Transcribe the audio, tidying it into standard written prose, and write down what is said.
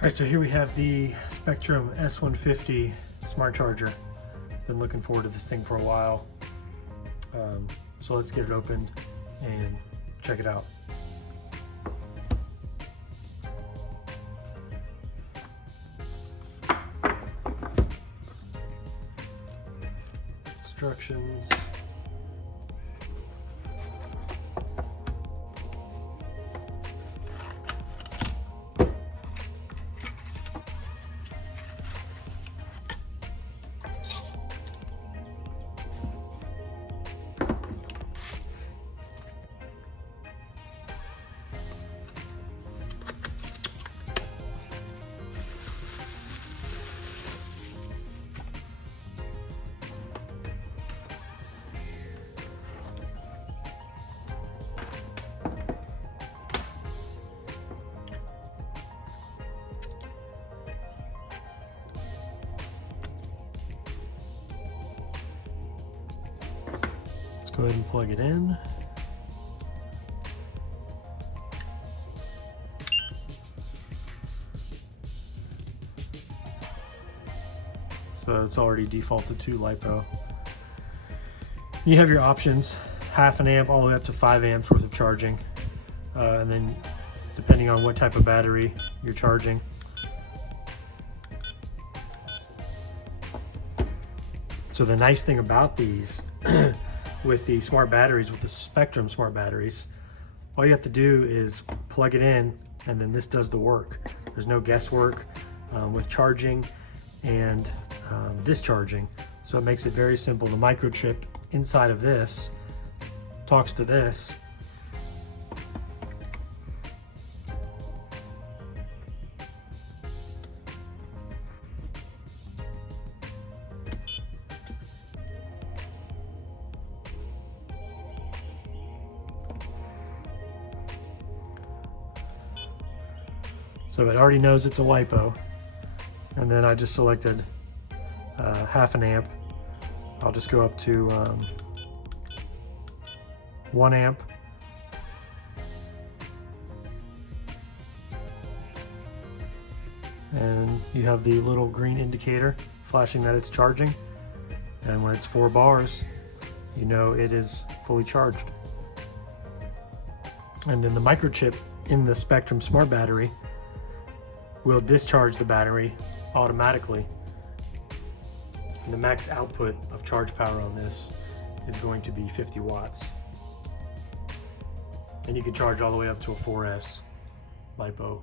All right, so here we have the Spektrum S150 smart charger. Been looking forward to this thing for a while. So let's get it open and check it out. Instructions. Let's go ahead and plug it in. So it's already defaulted to LiPo. You have your options, 1/2 amp all the way up to 5 amps worth of charging. And then depending on what type of battery you're charging. So the nice thing about these with the smart batteries, with the Spektrum smart batteries, all you have to do is plug it in and then this does the work. There's no guesswork with charging and discharging. So it makes it very simple. The microchip inside of this talks to this. So it already knows it's a LiPo. And then I just selected 1/2 amp. I'll just go up to 1 amp. And you have the little green indicator flashing that it's charging. And when it's 4 bars, you know it is fully charged. And then the microchip in the Spektrum smart battery will discharge the battery automatically. And the max output of charge power on this is going to be 50 watts. And you can charge all the way up to a 4S LiPo